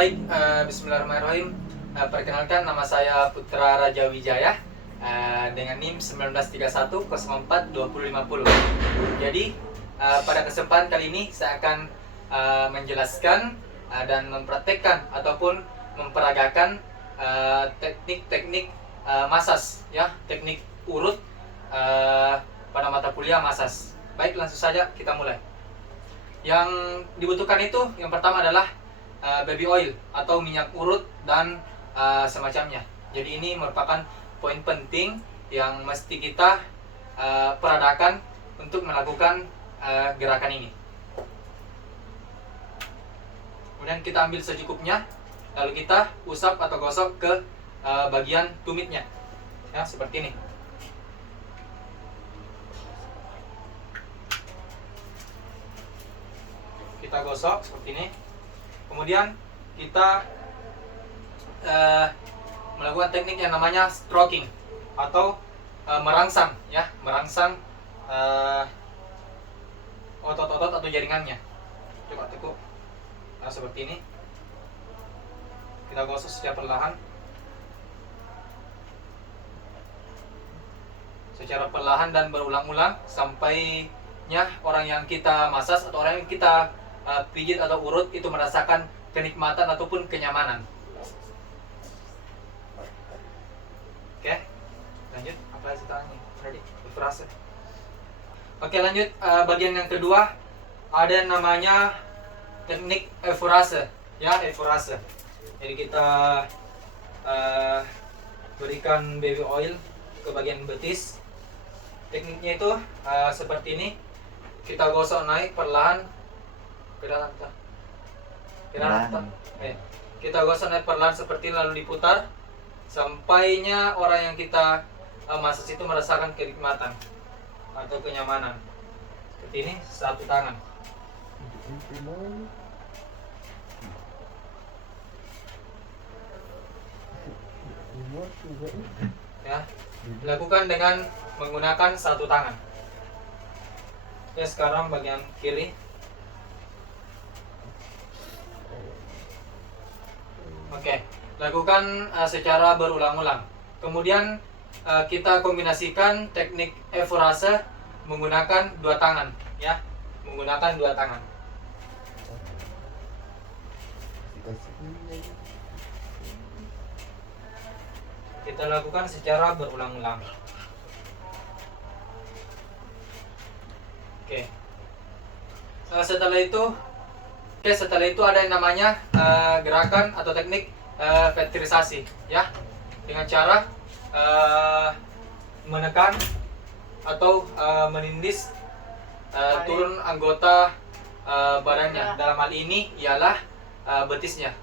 Baik, bismillahirrahmanirrahim. Perkenalkan, nama saya Putra Raja Wijaya dengan NIM 1931042050. Jadi, pada kesempatan kali ini saya akan menjelaskan dan mempraktekkan ataupun memperagakan teknik-teknik masas, ya, teknik urut pada mata kuliah masas. Baik, langsung saja kita mulai. Yang dibutuhkan itu yang pertama adalah baby oil atau minyak urut dan semacamnya. Jadi ini merupakan poin penting yang mesti kita peradakan untuk melakukan gerakan ini. Kemudian kita ambil secukupnya, lalu kita usap atau gosok ke bagian tumitnya, ya, seperti ini. Kita gosok seperti ini. Kemudian kita melakukan teknik yang namanya stroking atau merangsang, ya, merangsang otot-otot atau jaringannya. Coba tekuk, nah, seperti ini. Kita gosok secara perlahan dan berulang-ulang sampainya orang yang kita masas atau orang yang kita pijit atau urut itu merasakan kenikmatan ataupun kenyamanan. Oke, lanjut. Apa ceritanya? Ready? Frase. Oke, lanjut. Bagian yang kedua ada yang namanya teknik eufrase, ya, eufrase. Jadi kita berikan baby oil ke bagian betis. Tekniknya itu seperti ini. Kita gosok naik perlahan. Kita gosok naik perlahan seperti ini, lalu diputar sampainya orang yang kita masas itu merasakan kenikmatan atau kenyamanan. Seperti ini, satu tangan. Ya, dilakukan dengan menggunakan satu tangan. Ya, sekarang bagian kiri. Oke, lakukan secara berulang-ulang. Kemudian kita kombinasikan teknik eufrase menggunakan dua tangan, ya, menggunakan dua tangan. Kita lakukan secara berulang-ulang. Oke. Setelah itu ada yang namanya gerakan atau teknik vetrisasi, ya, dengan cara menekan atau menindis turun anggota badannya. Dalam hal ini ialah betisnya.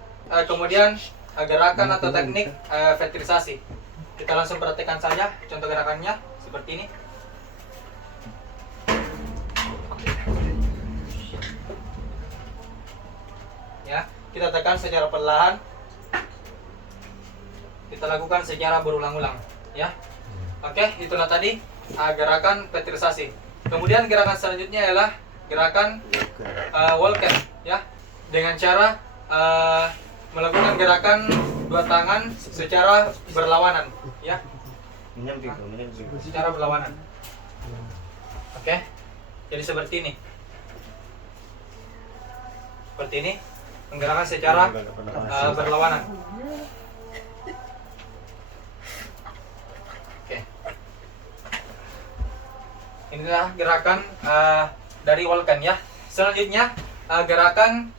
Kemudian gerakan atau teknik vetrisasi. Kita langsung praktekkan saja contoh gerakannya seperti ini. Ya, kita tekan secara perlahan. Kita lakukan secara berulang-ulang, ya. Oke, itulah tadi gerakan vetrisasi. Kemudian gerakan selanjutnya adalah gerakan walker, ya, dengan cara melakukan gerakan dua tangan secara berlawanan, ya, secara berlawanan. Oke, jadi seperti ini, menggerakkan secara berlawanan. Oke, inilah gerakan dari walkan, ya. Selanjutnya gerakan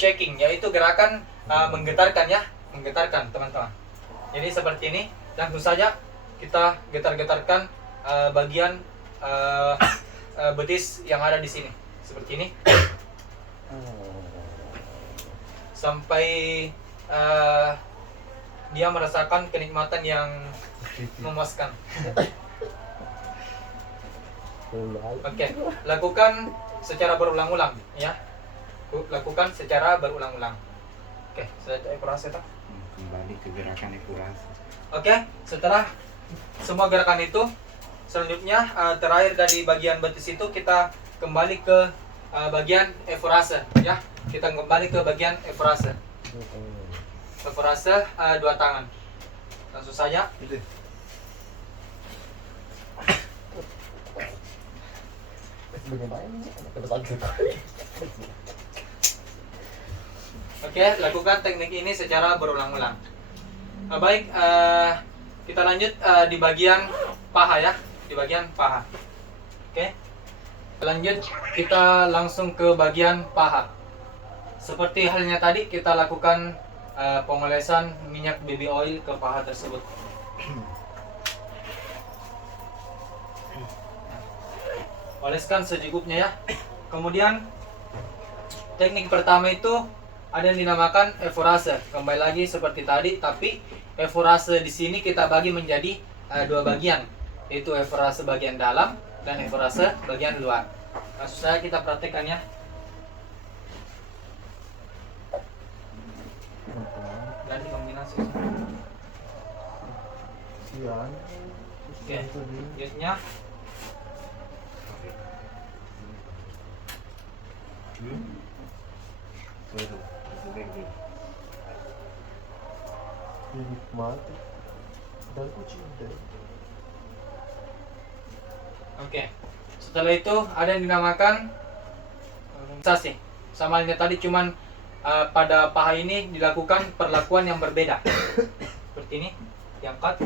shaking, yaitu gerakan menggetarkan, ya, menggetarkan, teman-teman. Jadi seperti ini, langsung saja kita getar-getarkan bagian betis yang ada di sini, seperti ini, sampai dia merasakan kenikmatan yang memuaskan. Oke, lakukan secara berulang-ulang, ya. Lakukan secara berulang-ulang. Oke, saya evaluasi tak? Kembali ke gerakan evaluasi. Oke, setelah semua gerakan itu, selanjutnya terakhir dari bagian betis itu kita kembali ke bagian eforase ya. Kita kembali ke bagian eforase. Eforase dua tangan. Langsung saja. Oke, lakukan teknik ini secara berulang-ulang. Baik, kita lanjut di bagian paha ya, di bagian paha. Oke, lanjut kita langsung ke bagian paha. Seperti halnya tadi, kita lakukan pengolesan minyak baby oil ke paha tersebut. Oleskan secukupnya ya. Kemudian teknik pertama itu ada yang dinamakan eforase. Kembali lagi seperti tadi, tapi eforase di sini kita bagi menjadi dua bagian, yaitu eforase bagian dalam dan eforase bagian luar. Langsung saja kita praktekkan ya. Ganti kombinasi. Oke, yutnya. Oke, setelah itu ada yang dinamakan relaksasi. Sama halnya tadi, cuman pada paha ini dilakukan perlakuan yang berbeda. Seperti ini, diangkat.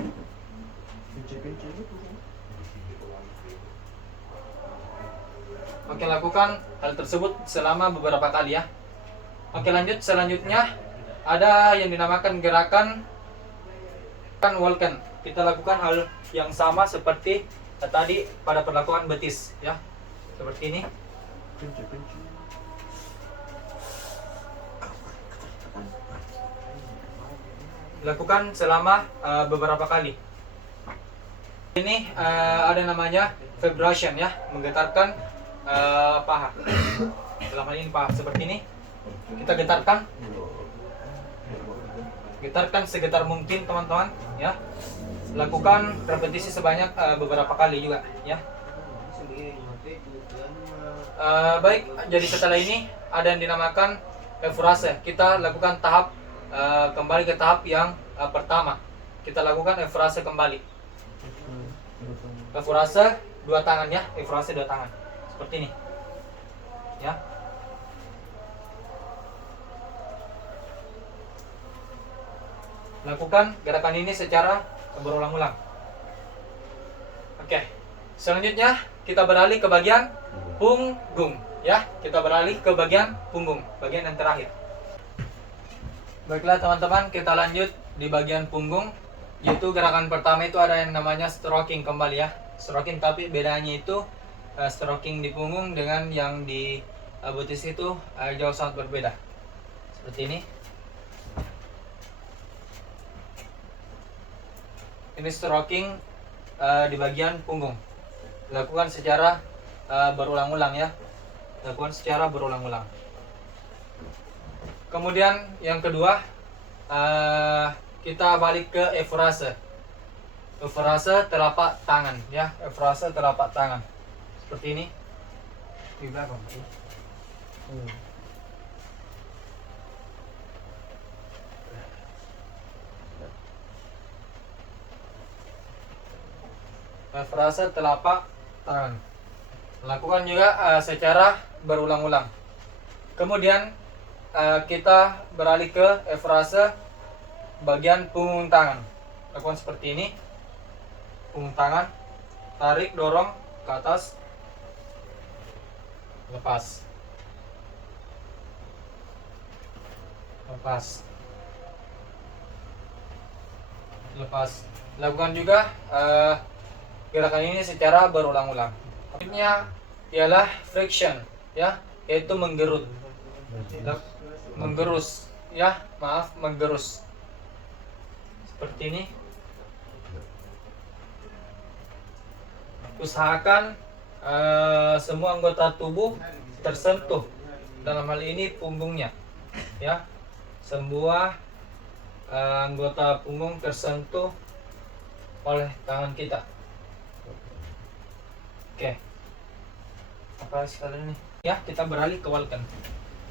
Oke, lakukan hal tersebut selama beberapa kali ya. Oke, lanjut. Selanjutnya ada yang dinamakan gerakan walken. Kita lakukan hal yang sama seperti tadi pada perlakuan betis ya. Seperti ini. Dilakukan selama beberapa kali. Ini ada namanya vibration ya, menggetarkan paha. Dalam hal ini paha seperti ini. Kita getarkan segetar mungkin teman-teman ya. Lakukan repetisi sebanyak beberapa kali juga ya. Baik, jadi setelah ini ada yang dinamakan eforase. Kita lakukan tahap kembali ke tahap yang pertama. Kita lakukan eforase kembali. Eforase dua tangan ya, eforase dua tangan. Seperti ini. Ya. Lakukan gerakan ini secara berulang-ulang. Oke. Selanjutnya kita beralih ke bagian punggung ya. Kita beralih ke bagian punggung, bagian yang terakhir. Baiklah teman-teman, kita lanjut di bagian punggung, yaitu gerakan pertama itu ada yang namanya stroking kembali ya. Stroking, tapi bedanya itu stroking di punggung dengan yang di betis itu jauh sangat berbeda. Seperti ini. Ini stroking di bagian punggung. Lakukan secara berulang-ulang ya. Lakukan secara berulang-ulang. Kemudian yang kedua, kita balik ke eforase. Eforase telapak tangan ya. Eforase telapak tangan. Seperti ini. Di belakang. Eforase telapak tangan. Lakukan juga secara berulang-ulang. Kemudian kita beralih ke eforase bagian punggung tangan. Lakukan seperti ini. Punggung tangan, tarik, dorong ke atas, lepas, lepas, lepas. Lakukan juga gerakan ini secara berulang-ulang. Berikutnya ialah friction ya, yaitu menggerut, menggerus ya, maaf, menggerus. Seperti ini. Usahakan semua anggota tubuh tersentuh, dalam hal ini punggungnya ya. Semua anggota punggung tersentuh oleh tangan kita. Oke. Apa sekalian ini? Ya, kita beralih ke walken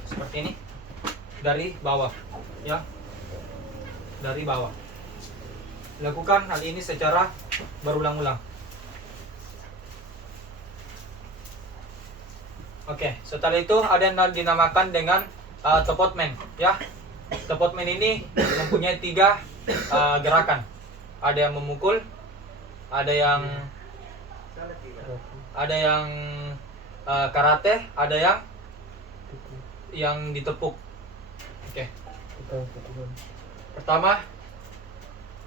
seperti ini dari bawah, ya, dari bawah. Lakukan hal ini secara berulang-ulang. Oke, setelah itu ada yang dinamakan dengan topotman, ya. Topotman ini mempunyai 3 gerakan. Ada yang memukul, ada yang karate, ada yang ditepuk. Oke. Pertama,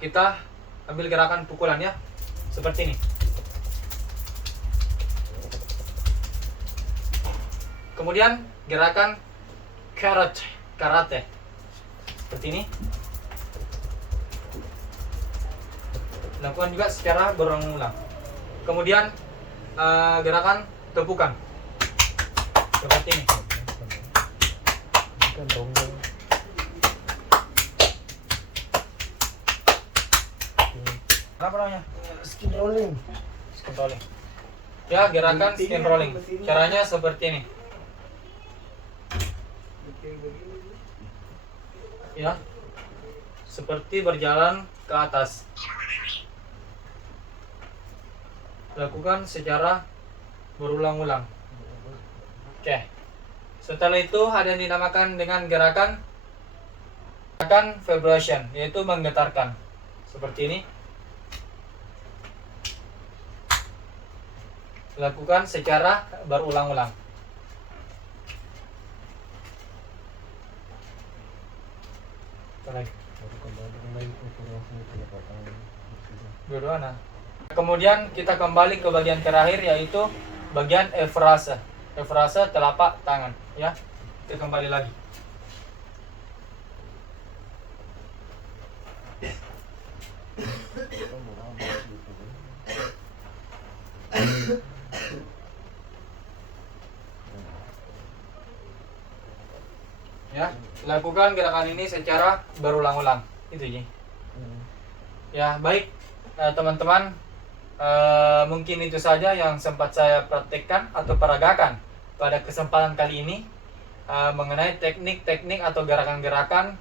kita ambil gerakan pukulan, ya, seperti ini. Kemudian gerakan karate seperti ini. Lakukan juga secara berulang-ulang. Kemudian gerakan tepukan seperti ini. Apa namanya? Skin rolling. Skin rolling. Ya, gerakan skin rolling. Caranya seperti ini. Ya, seperti berjalan ke atas. Lakukan secara berulang-ulang. Oke. Setelah itu ada yang dinamakan dengan gerakan vibration, yaitu menggetarkan. Seperti ini. Lakukan secara berulang-ulang. Berdoa. Kemudian kita kembali ke bagian terakhir, yaitu bagian efrase. Efrase telapak tangan, ya. Kita kembali lagi. Ya, lakukan gerakan ini secara berulang-ulang. Itu aja. Ya, baik teman-teman, mungkin itu saja yang sempat saya praktekkan atau peragakan pada kesempatan kali ini mengenai teknik-teknik atau gerakan-gerakan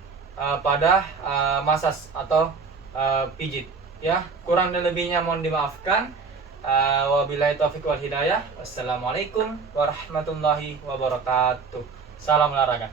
pada masas atau pijit. Ya, kurang dan lebihnya mohon dimaafkan. Wabillahi taufiq wal hidayah. Wassalamualaikum warahmatullahi wabarakatuh. Salam olahraga.